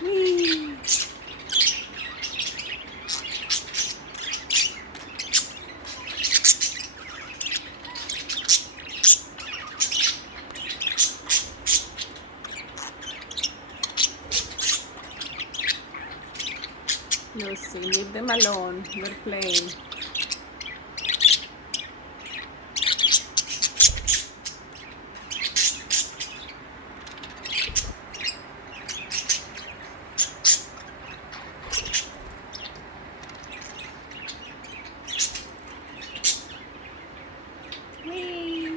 Whee! Lucy, leave them alone. They're playing. Whee!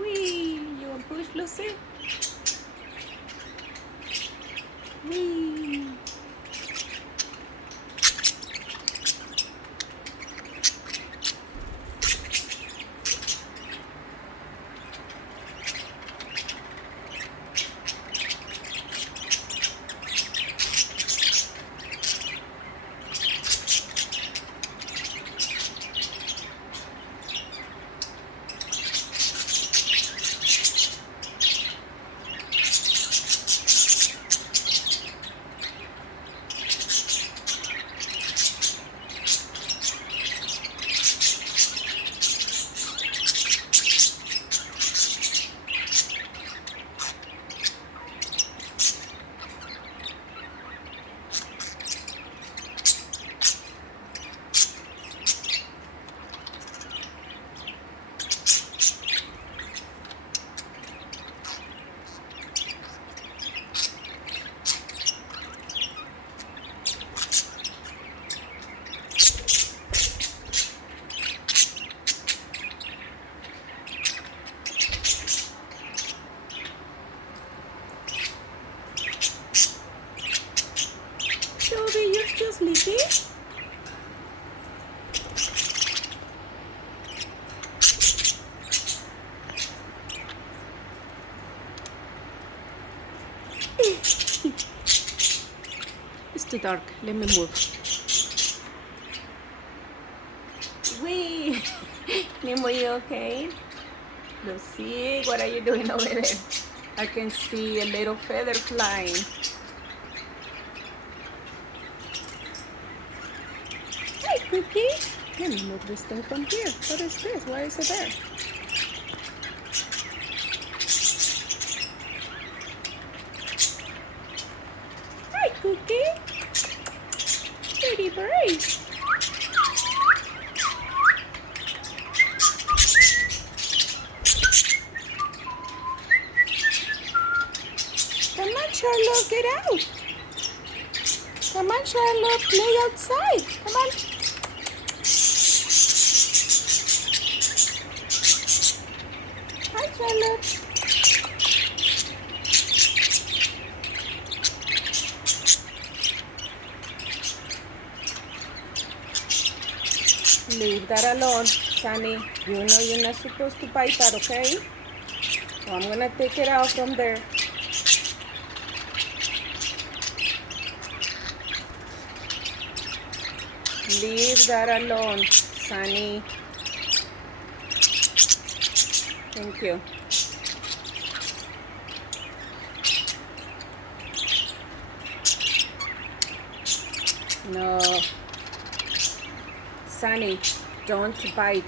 Whee! You want to push, Lucy? Whee! Shelby, you're still sleeping? It's too dark. Let me move. Wee! Nemo, you okay? Lucy, what are you doing over there? I can see a little feather flying. Hi, Cookie. Let me move this thing from here. What is this? Why is it there? Hi, Cookie. Pretty bird. Come on, Charlotte, get out. Come on, Charlotte, play outside. Come on. Hi, Charlotte. Leave that alone, Sunny. You know you're not supposed to bite that, okay? So I'm gonna take it out from there. Leave that alone, Sunny. Thank you. No. Sunny, don't bite.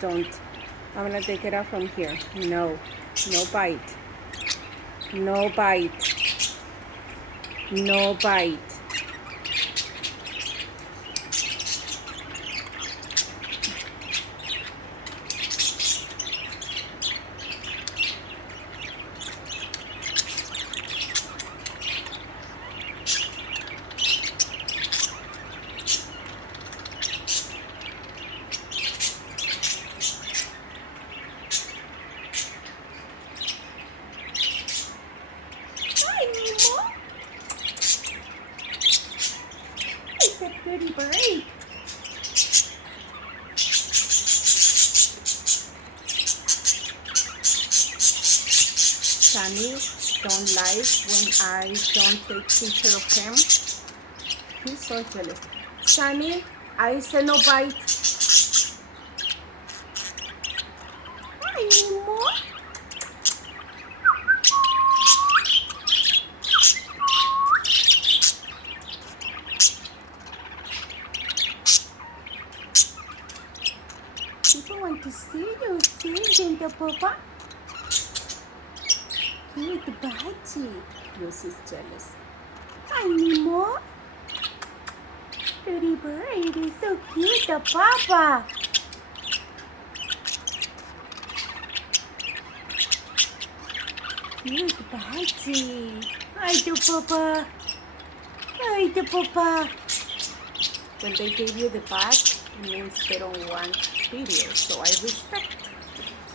Don't. I'm gonna take it out from here. No. No bite. No bite. No bite. It's a pretty bird. Sunny don't like when I don't take picture of him. He's so jealous. Sunny, I say no bite. Hi, Nemo. contento, Papa? Cute Budgie. Lucy's jealous. Hi, Nemo. Pretty bird is so cute, Papa. Cute Budgie. Hi, to Papa. Hi, to Papa. When they gave you the badge, it means they don't want videos, so I respect.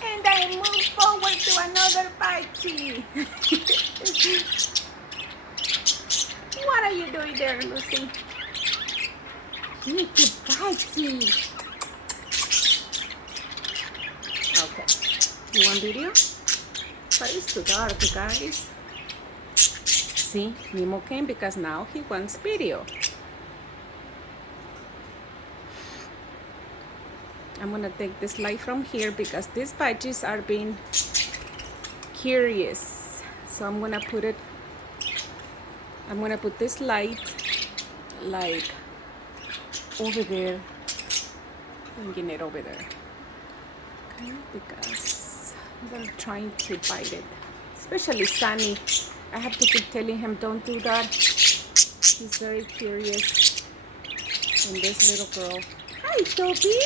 And I move forward to another Budgie. What are you doing there, Lucy? Cute Budgie. Okay. You want video? But it's too dark, guys. See, Nemo came because now he wants video. I'm gonna take this light from here because these Budgies are being curious. So I'm gonna put this light like over there, bringing it over there. Okay, because they're trying to bite it. Especially Sunny. I have to keep telling him don't do that. He's very curious. And this little girl. Hi, Toby.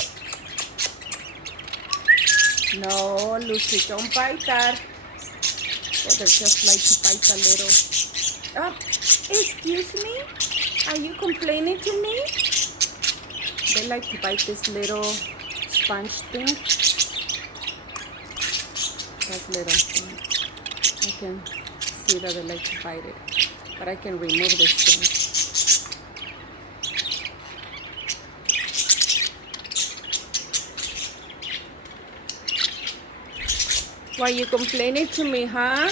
No, Lucy, don't bite that. Oh, they just like to bite a little. Oh, excuse me? Are you complaining to me? They like to bite this little sponge thing. That's little thing. I can see that they like to bite it. But I can remove this thing. Why are you complaining to me, huh?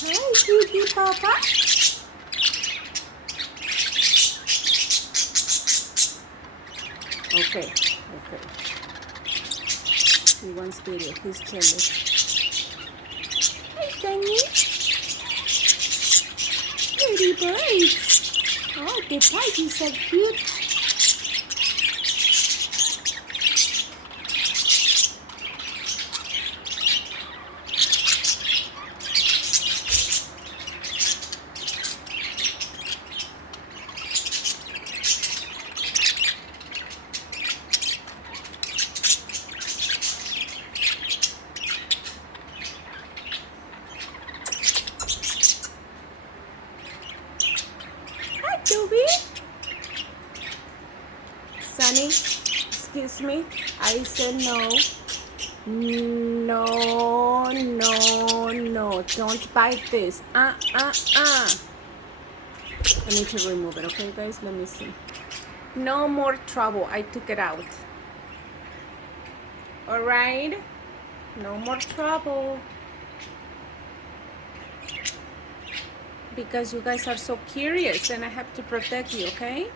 Hi, cutie Papa. Okay. He wants video. He's jealous. Hi, Sunny. Pretty birds. Oh, the Budgies are cute. Toby? Sunny, excuse me. I said no. No. Don't bite this. I need to remove it, okay, guys? Let me see. No more trouble. I took it out. All right? No more trouble. Because you guys are so curious and I have to protect you, okay?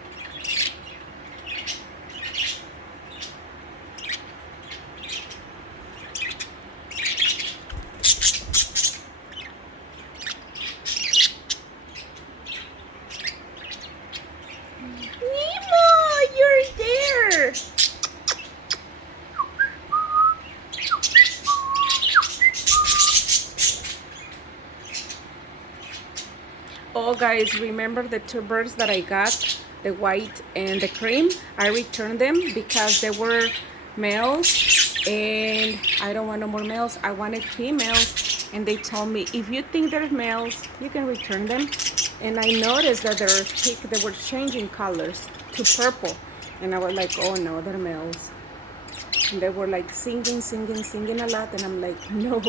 Nemo, you're there! Oh guys, remember the two birds that I got, the white and the cream? I returned them because they were males and I don't want no more males. I wanted females and they told me if you think they're males, you can return them. And I noticed that they were changing colors to purple and I was like, oh no, they're males. And they were like singing a lot and I'm like, no,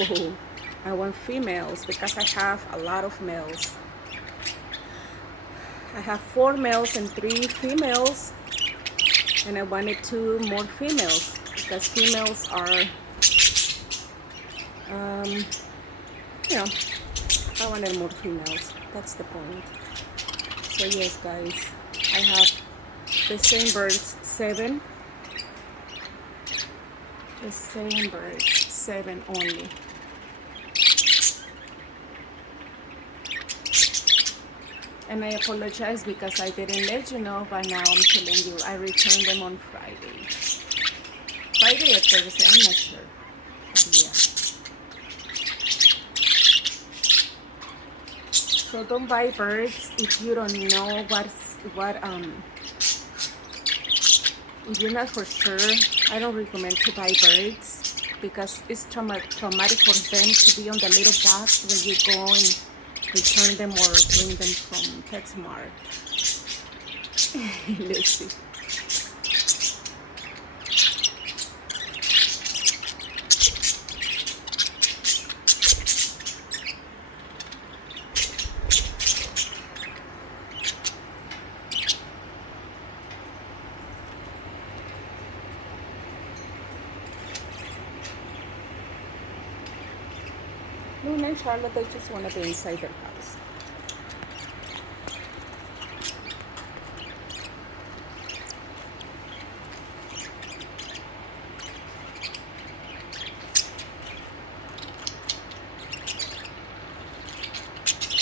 I want females because I have a lot of males. I have 4 males and 3 females and I wanted 2 more females because females are I wanted more females. That's the point. So yes guys, I have the same birds, 7. The same birds, 7 only. And I apologize because I didn't let you know, but now I'm telling you, I returned them on Friday. Friday or Thursday, I'm not sure. Yeah. So don't buy birds if you don't know if you're not for sure. I don't recommend to buy birds because it's traumatic for them to be on the little box when you go and return them or bring them from PetSmart. Let's see. Luna and Charlotte, they just want to be inside their house.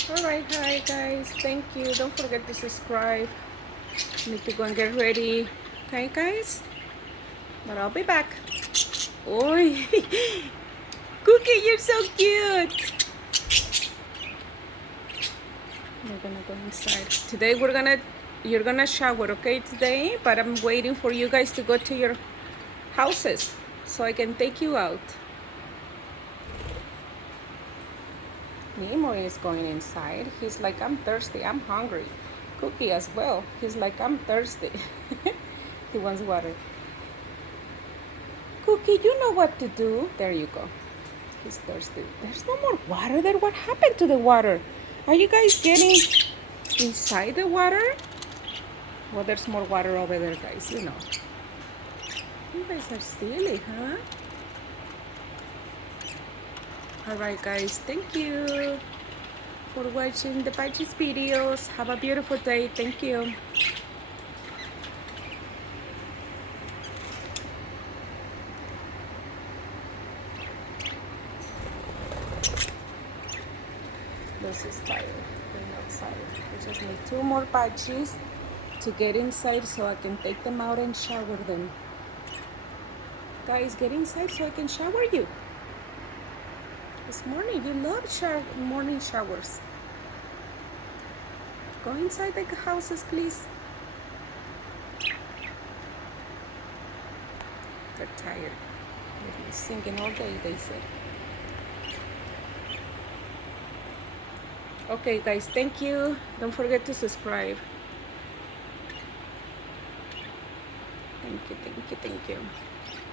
Alright, hi guys, thank you. Don't forget to subscribe. Need to go and get ready. Okay, guys? But I'll be back. Oi! Cookie, you're so cute! We're gonna go inside. Today you're gonna shower, okay, today? But I'm waiting for you guys to go to your houses so I can take you out. Nemo is going inside. He's like, I'm thirsty, I'm hungry. Cookie as well. He's like, I'm thirsty. He wants water. Cookie, you know what to do. There you go. He's thirsty. There's no more water there. What happened to the water? Are you guys getting inside the water? Well, there's more water over there, guys, you know. You guys are silly, huh? Alright, guys, thank you for watching the Budgies videos. Have a beautiful day. Thank you. This is tired. They're outside. We just need 2 more Budgies to get inside so I can take them out and shower them. Guys, get inside so I can shower you. This morning, you love morning showers. Go inside the houses, please. They're tired. They've been singing all day, they said. Okay, guys, thank you. Don't forget to subscribe. Thank you, thank you, thank you.